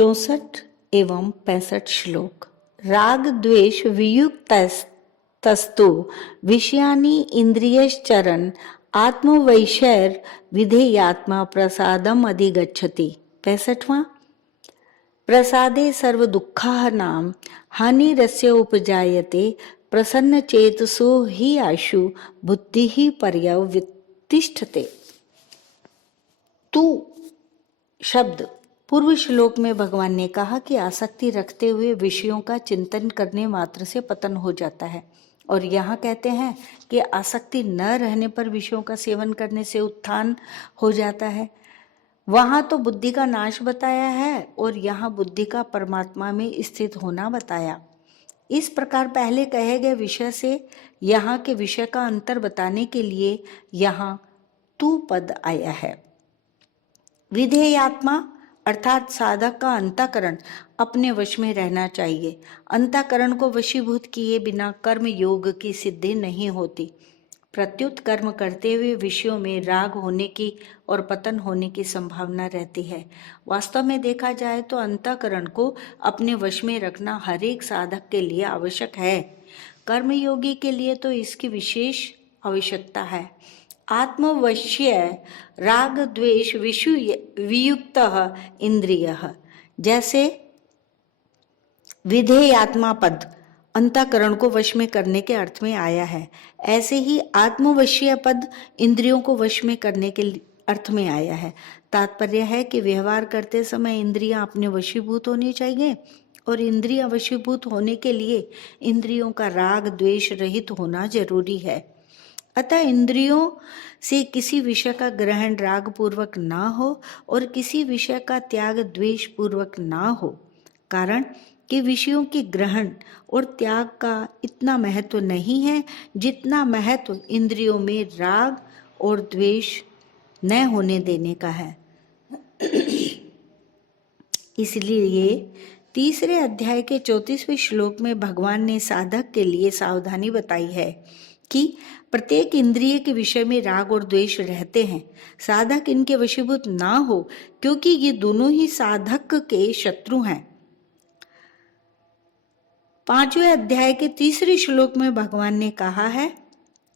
64 एवं 65 श्लोक। राग द्वेष वियुक्तस्तु विषयानि इंद्रियश्चरन् आत्मवैशैर विधेयात्मा प्रसादम अधिगच्छति। 65वां। प्रसादे सर्व दुःखानां हानिरस्य उपजायते प्रसन्न चेतसो हि आशु बुद्धिः पर्यवतिष्ठते। तू शब्द पूर्व श्लोक में भगवान ने कहा कि आसक्ति रखते हुए विषयों का चिंतन करने मात्र से पतन हो जाता है, और यहाँ कहते हैं कि आसक्ति न रहने पर विषयों का सेवन करने से उत्थान हो जाता है। वहां तो बुद्धि का नाश बताया है और यहाँ बुद्धि का परमात्मा में स्थित होना बताया। इस प्रकार पहले कहे गए विषय से यहाँ के विषय का अंतर बताने के लिए यहाँ तू पद आया है। विधेयात्मा अर्थात साधक का अंतःकरण अपने वश में रहना चाहिए। अंतःकरण को वशीभूत किए बिना कर्म योग की सिद्धि नहीं होती। प्रत्युत कर्म करते हुए विषयों में राग होने की और पतन होने की संभावना रहती है। वास्तव में देखा जाए तो अंतःकरण को अपने वश में रखना हर एक साधक के लिए आवश्यक है। कर्मयोगी के लिए तो इसकी विशेष आवश्यकता है। आत्मवश्य राग द्वेष वियुक्त इंद्रियः, जैसे विधेयात्मा पद अंतःकरण को वश में करने के अर्थ में आया है, ऐसे ही आत्मवश्य पद इंद्रियों को वश में करने के अर्थ में आया है। तात्पर्य है कि व्यवहार करते समय इंद्रियां अपने वशीभूत होनी चाहिए, और इंद्रियां वशीभूत होने के लिए इंद्रियों का राग द्वेष रहित होना जरूरी है। अतः इंद्रियों से किसी विषय का ग्रहण राग पूर्वक ना हो और किसी विषय का त्याग द्वेष पूर्वक ना हो, कारण कि विषयों के ग्रहण और त्याग का इतना महत्व नहीं है जितना महत्व इंद्रियों में राग और द्वेष न होने देने का है। इसलिए तीसरे अध्याय के 34वें श्लोक में भगवान ने साधक के लिए सावधानी बताई है कि प्रत्येक इंद्रिय के विषय में राग और द्वेष रहते हैं। साधक इनके वशीभूत ना हो, क्योंकि ये दोनों ही साधक के शत्रु हैं। 5वें अध्याय के 3 श्लोक में भगवान ने कहा है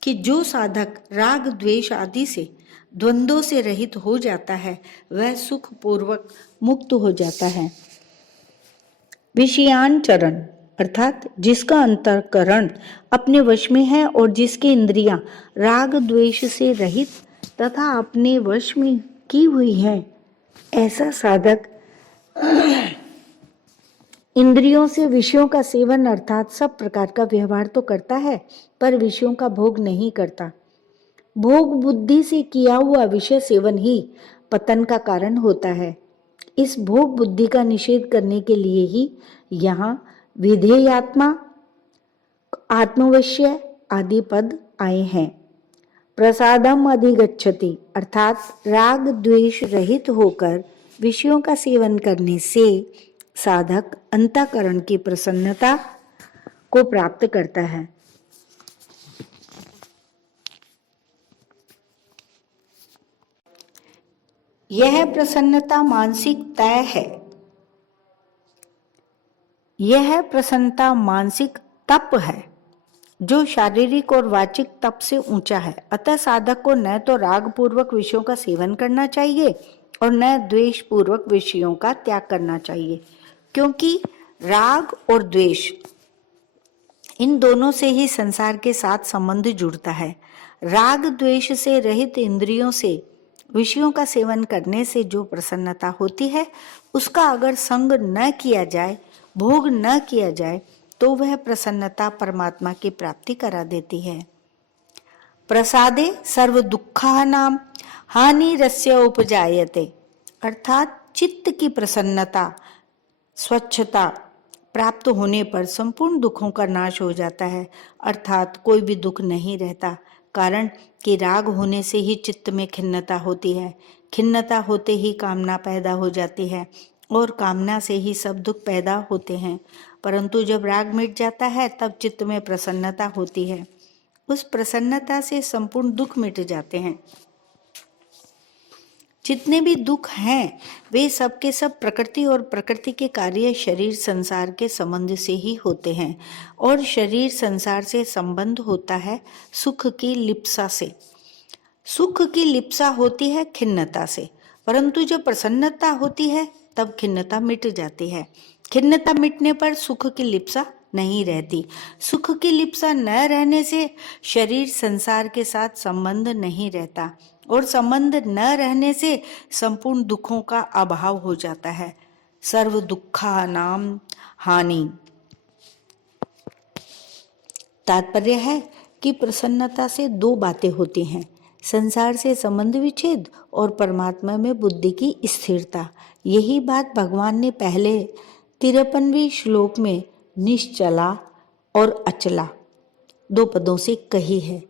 कि जो साधक राग द्वेष आदि से द्वंद्वों से रहित हो जाता है वह सुख पूर्वक मुक्त हो जाता है। विषयांचरण अर्थात जिसका अंतःकरण अपने वश में है और जिसकी इंद्रियां राग द्वेष से रहित तथा अपने वश में की हुई है, ऐसा साधक इंद्रियों से विषयों का सेवन अर्थात सब प्रकार का व्यवहार तो करता है, पर विषयों का भोग नहीं करता। भोग बुद्धि से किया हुआ विषय सेवन ही पतन का कारण होता है। इस भोग बुद्धि का निषेध करने के लिए ही यहाँ विधेयात्मा, आत्मवश्य आदि पद आए हैं। प्रसादम अधिगच्छति अर्थात राग द्वेष रहित होकर विषयों का सेवन करने से साधक अंतःकरण की प्रसन्नता को प्राप्त करता है। यह प्रसन्नता मानसिक तय है। यह प्रसन्नता मानसिक तप है जो शारीरिक और वाचिक तप से ऊंचा है। अतः साधक को न तो राग पूर्वक विषयों का सेवन करना चाहिए और न द्वेष पूर्वक विषयों का त्याग करना चाहिए, क्योंकि राग और द्वेष इन दोनों से ही संसार के साथ संबंध जुड़ता है। राग द्वेष से रहित इंद्रियों से विषयों का सेवन करने से जो प्रसन्नता होती है, उसका अगर संग न किया जाए, भोग न किया जाए, तो वह प्रसन्नता परमात्मा की प्राप्ति करा देती है। प्रसादे सर्व दुःखानां हानिरस्य उपजायते अर्थात चित्त की प्रसन्नता, स्वच्छता प्राप्त होने पर संपूर्ण दुखों का नाश हो जाता है, अर्थात कोई भी दुख नहीं रहता। कारण कि राग होने से ही चित्त में खिन्नता होती है, खिन्नता होते ही कामना पैदा हो जाती है और कामना से ही सब दुख पैदा होते हैं। परंतु जब राग मिट जाता है तब चित्त में प्रसन्नता होती है। उस प्रसन्नता से संपूर्ण दुख मिट जाते हैं। जितने भी दुख हैं वे सब के सब प्रकृति और प्रकृति के कार्य शरीर संसार के संबंध से ही होते हैं, और शरीर संसार से संबंध होता है सुख की लिप्सा से। सुख की लिप्सा होती है खिन्नता से, परंतु जब प्रसन्नता होती है तब खिन्नता मिट जाती है। खिन्नता मिटने पर सुख की लिप्सा नहीं रहती। सुख की लिप्सा न रहने से शरीर संसार के साथ संबंध नहीं रहता, और संबंध न रहने से संपूर्ण दुखों का अभाव हो जाता है। सर्व दुखा नाम हानि। तात्पर्य है कि प्रसन्नता से दो बातें होती हैं, संसार से संबंध विच्छेद और परमात्मा में बुद्धि की स्थिरता। यही बात भगवान ने पहले 53वें श्लोक में निश्चला और अचला 2 पदों से कही है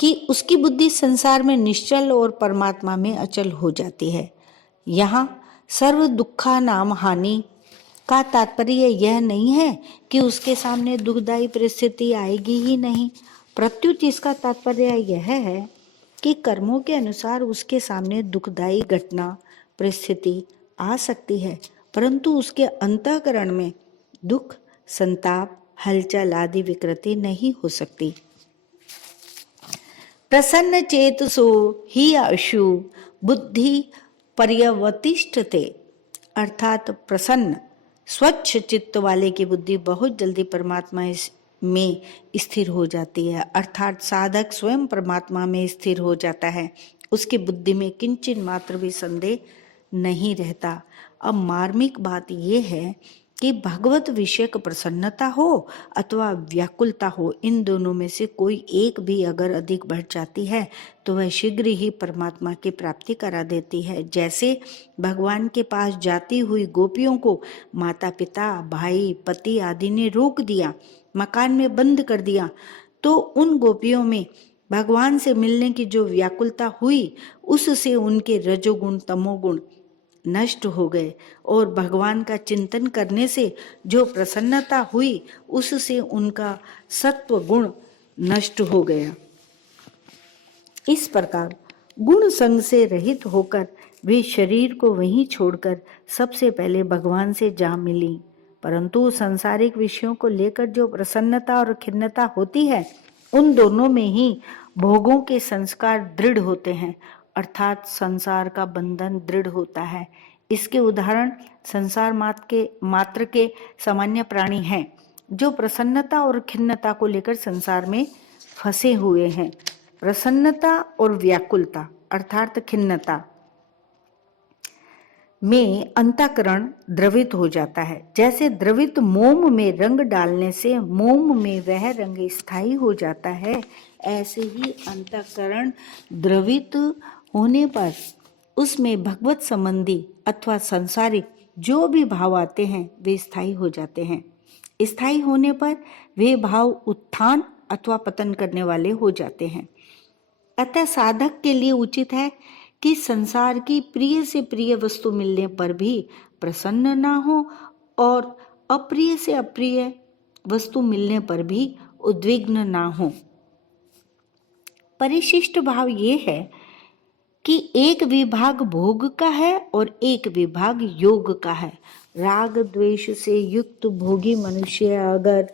कि उसकी बुद्धि संसार में निश्चल और परमात्मा में अचल हो जाती है। यहाँ सर्व दुखा नाम हानि का तात्पर्य यह नहीं है कि उसके सामने दुखदायी परिस्थिति आएगी ही नहीं, प्रत्युत इसका तात्पर्य यह है कि कर्मों के अनुसार उसके सामने दुखदायी घटना परिस्थिति आ सकती है, परंतु उसके अंतःकरण में दुख, संताप, हलचल आदि विकृति नहीं हो सकती। प्रसन्न चेतसो ही आशु बुद्धि पर्यवतिष्ठते, अर्थात प्रसन्न स्वच्छ चित्त वाले की बुद्धि बहुत जल्दी परमात्मा में स्थिर हो जाती है, अर्थात साधक स्वयं परमात्मा में स्थिर हो जाता है। उसकी बुद्धि में किंचित मात्र भी संदेह नहीं रहता। अब मार्मिक बात यह है कि भगवत विषयक प्रसन्नता हो अथवा व्याकुलता हो, इन दोनों में से कोई एक भी अगर अधिक बढ़ जाती है तो वह शीघ्र ही परमात्मा की प्राप्ति करा देती है। जैसे भगवान के पास जाती हुई गोपियों को माता पिता, भाई, पति आदि ने रोक दिया, मकान में बंद कर दिया, तो उन गोपियों में भगवान से मिलने की जो व्याकुलता हुई उससे उनके रजोगुण तमोगुण नष्ट हो गए, और भगवान का चिंतन करने से जो प्रसन्नता हुई उससे उनका सत्व गुण नष्ट हो गया। इस प्रकार गुण संग से रहित होकर वे शरीर को वहीं छोड़कर सबसे पहले भगवान से जा मिली। परंतु सांसारिक विषयों को लेकर जो प्रसन्नता और खिन्नता होती है, उन दोनों में ही भोगों के संस्कार दृढ़ होते हैं, अर्थात संसार का बंधन दृढ़ होता है। इसके उदाहरण संसार मात्र के सामान्य प्राणी हैं, जो प्रसन्नता और खिन्नता को लेकर संसार में फंसे हुए हैं। प्रसन्नता और व्याकुलता अर्थात खिन्नता में अंतःकरण द्रवित हो जाता है। जैसे द्रवित मोम में रंग डालने से मोम में वह रंग स्थायी हो जाता है, ऐसे ही अंतःकरण द्रवित होने पर उसमें भगवत संबंधी अथवा सांसारिक जो भी भाव आते हैं वे स्थायी हो जाते हैं। स्थायी होने पर वे भाव उत्थान अथवा पतन करने वाले हो जाते हैं। अतः साधक के लिए उचित है कि संसार की प्रिय से प्रिय वस्तु मिलने पर भी प्रसन्न ना हो, और अप्रिय से अप्रिय वस्तु मिलने पर भी उद्विग्न ना हो। परिशिष्ट भाव ये है कि एक विभाग भोग का है और एक विभाग योग का है। राग द्वेष से युक्त भोगी मनुष्य अगर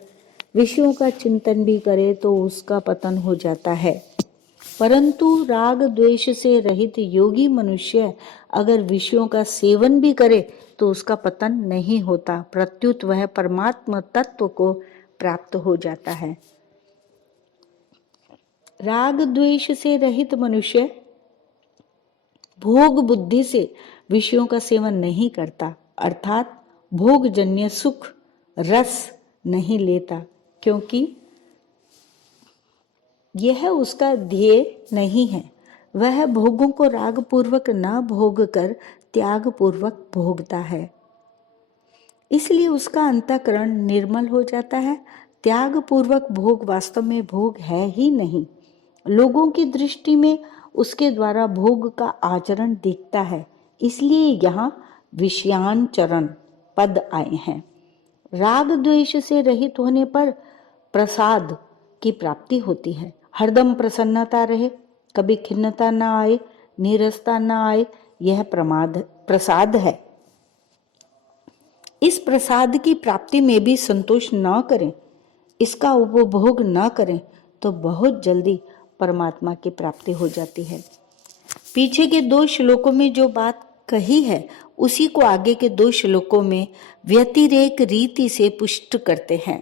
विषयों का चिंतन भी करे तो उसका पतन हो जाता है, परंतु राग द्वेष से रहित योगी मनुष्य अगर विषयों का सेवन भी करे तो उसका पतन नहीं होता, प्रत्युत वह परमात्मा तत्व को प्राप्त हो जाता है। राग द्वेष से रहित मनुष्य भोग बुद्धि से विषयों का सेवन नहीं करता, अर्थात भोगजन्य सुख रस नहीं लेता, क्योंकि यह उसका ध्येय नहीं है। वह भोगों को राग पूर्वक न भोग कर त्याग पूर्वक भोगता है, इसलिए उसका अंतःकरण निर्मल हो जाता है। त्याग पूर्वक भोग वास्तव में भोग है ही नहीं, लोगों की दृष्टि में उसके द्वारा भोग का आचरण दिखता है, इसलिए यहाँ विषयाचरण पद आए हैं। राग द्वेष से रहित होने पर प्रसाद की प्राप्ति होती है। हरदम प्रसन्नता रहे, कभी खिन्नता ना आए, नीरसता ना आए, यह प्रसाद है। इस प्रसाद की प्राप्ति में भी संतोष न करें, इसका उपभोग न करें तो बहुत जल्दी परमात्मा की प्राप्ति हो जाती है। पीछे के 2 श्लोकों में जो बात कही है उसी को आगे के 2 श्लोकों में व्यतिरेक रीति से पुष्ट करते हैं।